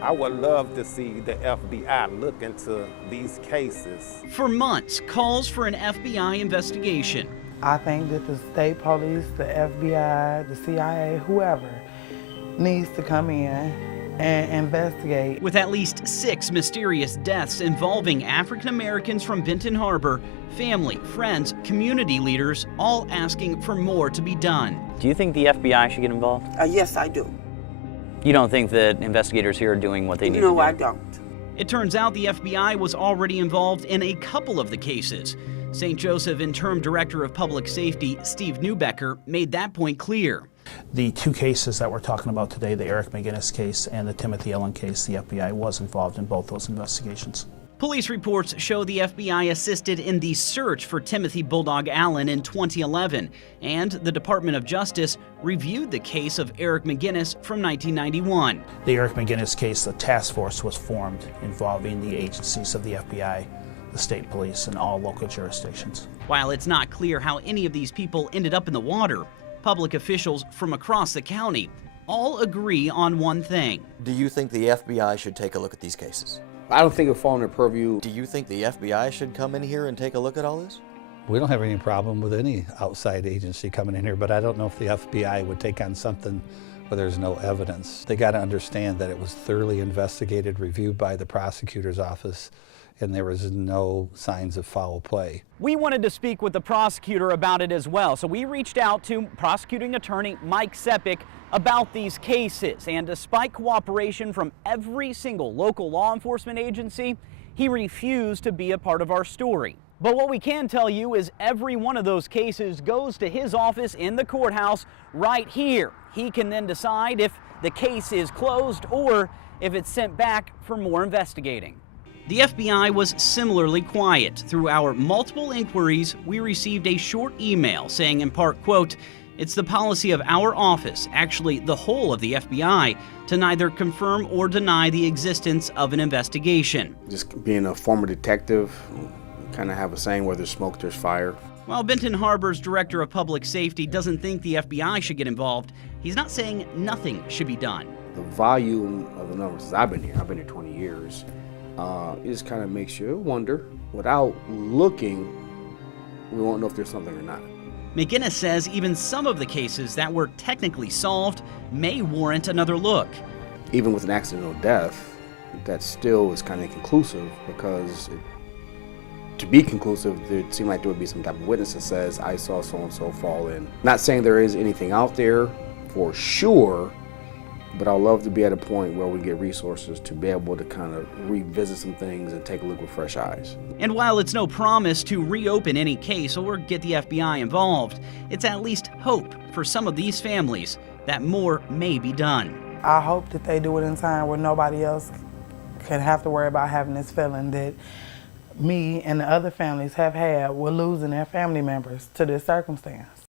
I would love to see the FBI look into these cases. For months, calls for an FBI investigation. I think that the state police, the FBI, the CIA, whoever, needs to come in and investigate. With at least 6 mysterious deaths involving African Americans from Benton Harbor, family, friends, community leaders all asking for more to be done. Do you think the FBI should get involved? Yes, I do. You don't think that investigators here are doing what they need to do? No, I don't. It turns out the FBI was already involved in a couple of the cases. St. Joseph Interim Director of Public Safety, Steve Newbecker, made that point clear. The 2 cases that we're talking about today, the Eric McGinnis case and the Timothy Ellen case, the FBI was involved in both those investigations. Police reports show the FBI assisted in the search for Timothy Bulldog Allen in 2011, and the Department of Justice reviewed the case of Eric McGinnis from 1991. The Eric McGinnis case, the task force was formed involving the agencies of the FBI, the state police, and all local jurisdictions. While it's not clear how any of these people ended up in the water, public officials from across the county all agree on one thing. Do you think the FBI should take a look at these cases? I don't think it'll fall in their purview. Do you think the FBI should come in here and take a look at all this? We don't have any problem with any outside agency coming in here, but I don't know if the FBI would take on something where there's no evidence. They got to understand that it was thoroughly investigated, reviewed by the prosecutor's office, and there was no signs of foul play. We wanted to speak with the prosecutor about it as well, so we reached out to prosecuting attorney Mike Sepik about these cases, and despite cooperation from every single local law enforcement agency, he refused to be a part of our story. But what we can tell you is every one of those cases goes to his office in the courthouse right here. He can then decide if the case is closed or if it's sent back for more investigating. The FBI was similarly quiet. Through our multiple inquiries, we received a short email saying in part, quote, "It's the policy of our office, actually the whole of the FBI, to neither confirm or deny the existence of an investigation." Just being a former detective, kind of have a saying, where there's smoke, there's fire. While Benton Harbor's Director of Public Safety doesn't think the FBI should get involved, he's not saying nothing should be done. The volume of the numbers, since I've been here 20 years, it just kind of makes you wonder. Without looking, we won't know if there's something or not. McGinnis says even some of the cases that were technically solved may warrant another look. Even with an accidental death, that still is kind of inconclusive, because to be conclusive, it seemed like there would be some type of witness that says, I saw so-and-so fall in. Not saying there is anything out there for sure, but I'd love to be at a point where we get resources to be able to kind of revisit some things and take a look with fresh eyes. And while it's no promise to reopen any case or get the FBI involved, it's at least hope for some of these families that more may be done. I hope that they do it in time where nobody else can have to worry about having this feeling that me and the other families have had with losing their family members to this circumstance.